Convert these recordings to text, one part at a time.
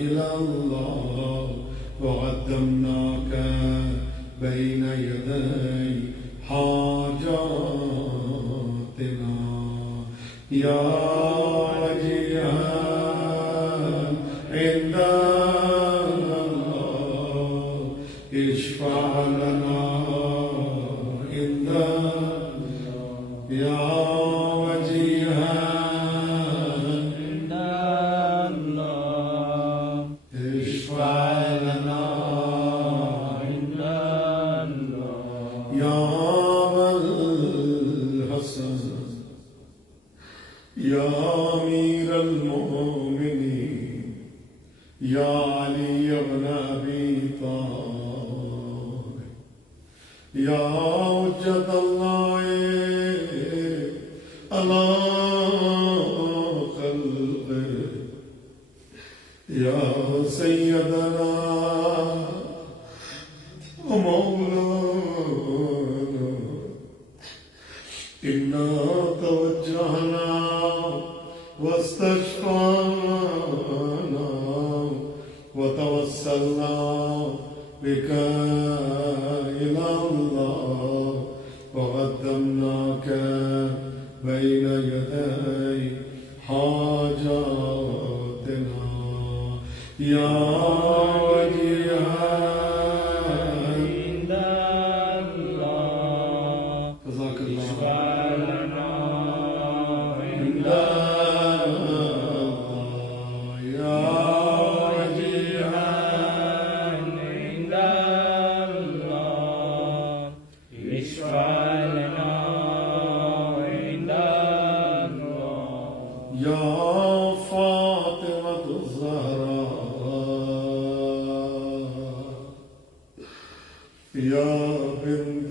إلى الله وقدمناك بين يدي حاجاتنا يا وجيها عند الله اشفع لنا عند يا وجيها عند الله اشفع لنا عند الله يا الحسن يا أمير المؤمنين يا علي بن أبي طالب يا حجة الله على خلقه يا سيدنا ومولانا إنا توجهنا واستشفعنا وتوسلنا بك إلى الله وقدمناك بين يدي حاجاتنا يا وجيها عند الله جزاك الله عند الله يا وجيها عند الله اشفع لنا عند الله يا فاطمة الزهراء يا بنت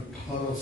18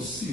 80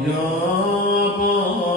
Ya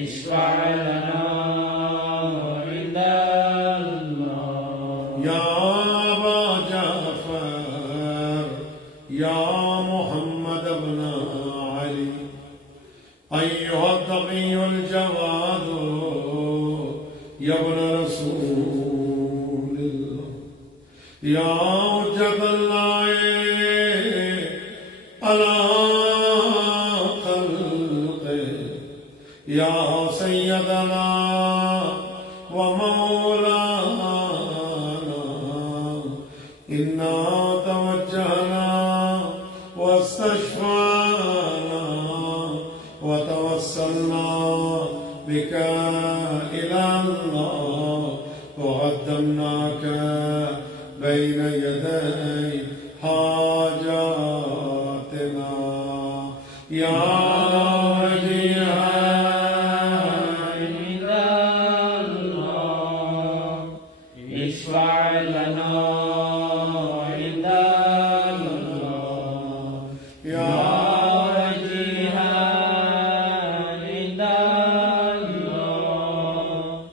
اشفع لنا يا حجة الله على خلقه يا سيدنا ومولانا إنا توجهنا واستشفعنا وتوسلنا بك إلى الله وقدمناك بين يدي حاجاتنا يا وجيها عند الله اشفع لنا عند الله يا وجيها عند الله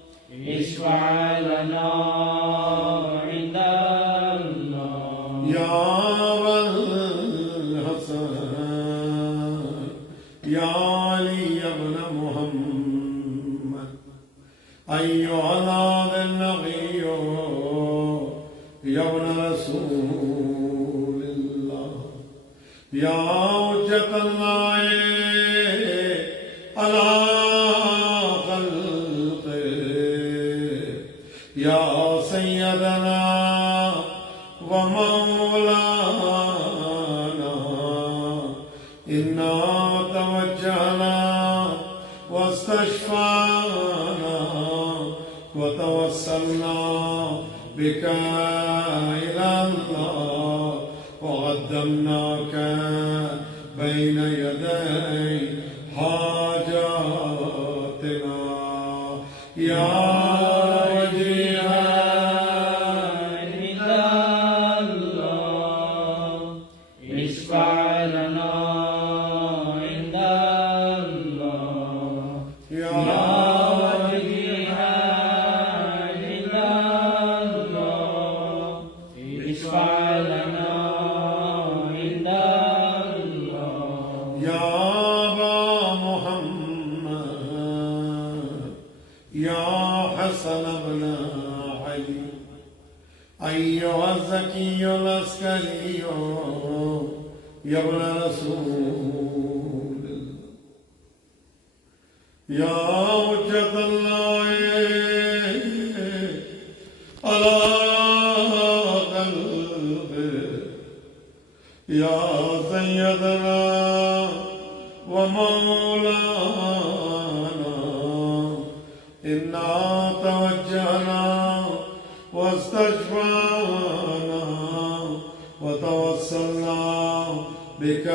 اشفع لنا عند الله يا أبا الحسن يا علي بن محمد أيها هذا النبي يا ابن رسول الله يا حجة الله على خلقه يا سيدنا ومولانا إنا توجهنا واستشفعنا وتوسلنا بك إلى الله وقدمناك بين يدي حاجاتنا يا وجيها عند الله اشفع لنا عند الله يا وجيها عند الله اشفع لنا عند الله يا أبا محمد يا حسن بن علي أيها الزكي العسكري يا ابن رسول الله يا حجة الله على قلبه يا سيدنا ومولانا إنا توجهنا واستشفعنا وتوسلنا بك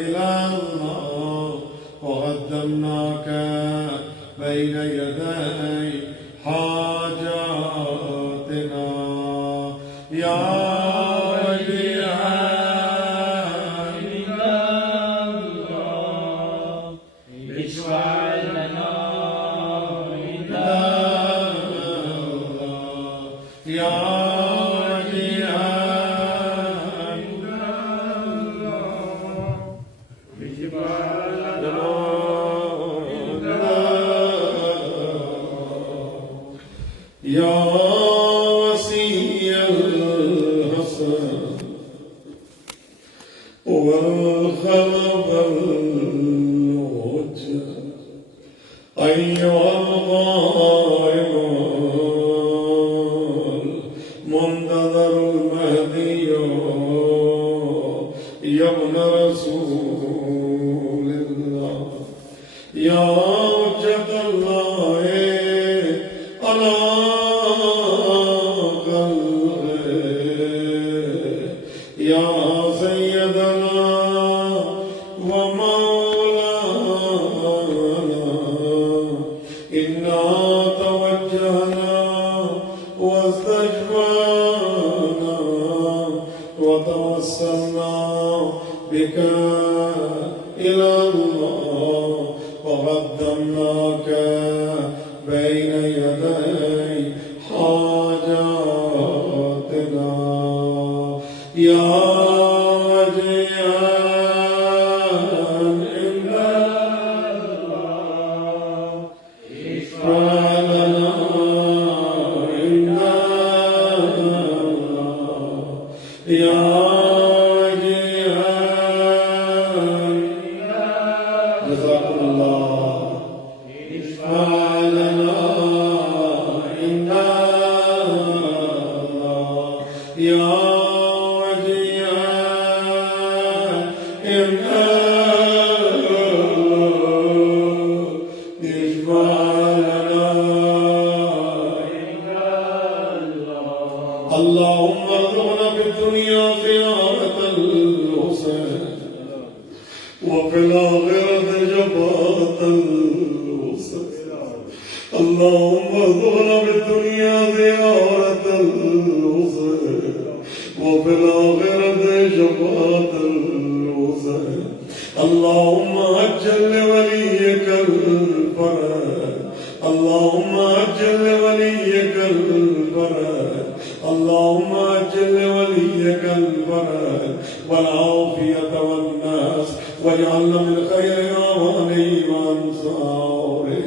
إلى الله وقدمناك بين يدي حاجاتنا يا وجيها عند الله اشفع لنا عند الله يا وجيها عند الله اشفع لنا عند الله يا وصي الحسن والخلف الوجه أيها القائم المنتظر المهدي يا ابن رسول الله يا حجة الله على يا سيدنا ومولانا إنا توجهنا واستشفعنا وتوسلنا بك إلى الله وقدمناك بين يدي حاجاتنا يا وجيها عند الله اشفع لنا عند الله اللهم ارزقنا في الدنيا زيارة الحسين وفي الآخرة شفاعة الحسين. اللهم ارزقنا في الدنيا زيارة الحسين وفي الآخرة شفاعة الحسين. اللهم عجل لوليك الفرج، اللهم عجل لوليك الفرج، اللهم عجل لوليك الفرج والعافية والناس واجعلنا من خير آوانه وأنصاره.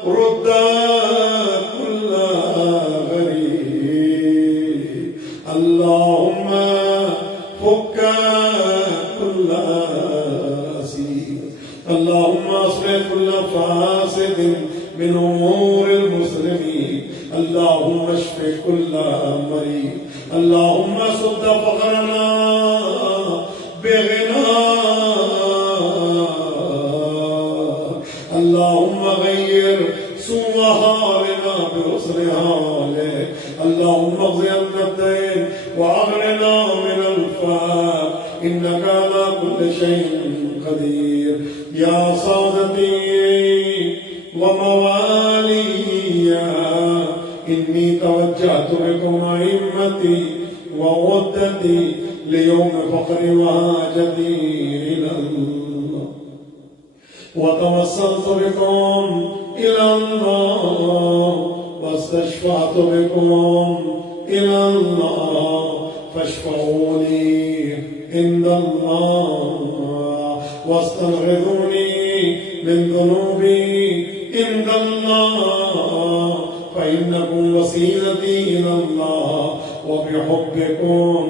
رد كل غريب، اللهم فك كل أسير، اللهم أصلح كل فاسد من أمور المسلمين، اللهم اشف كل مريض، اللهم سد فقرنا بغناك، اللهم غير سوء حالنا بحسن حالك، اللهم اقض عنا الدين واغننا من الفقر انك على كل شيء قدير. يا سادتي وموالي اني توجهت بكم ائمتي وودتي ليوم فقري وحاجتي الى الله، وتوسلت بكم إلى الله واستشفعت بكم إلى الله فاشفعوا لي عند الله واستغفروني من ذنوبي عند الله فإنكم وسيلتي إلى الله وبحبكم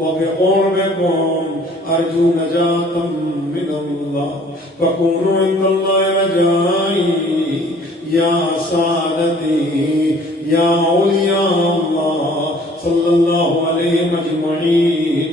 وبقربكم أرجو نجاة من الله فكونوا عند الله رجائي يا سادتي يا أولياء الله صلى الله عليهم أجمعين.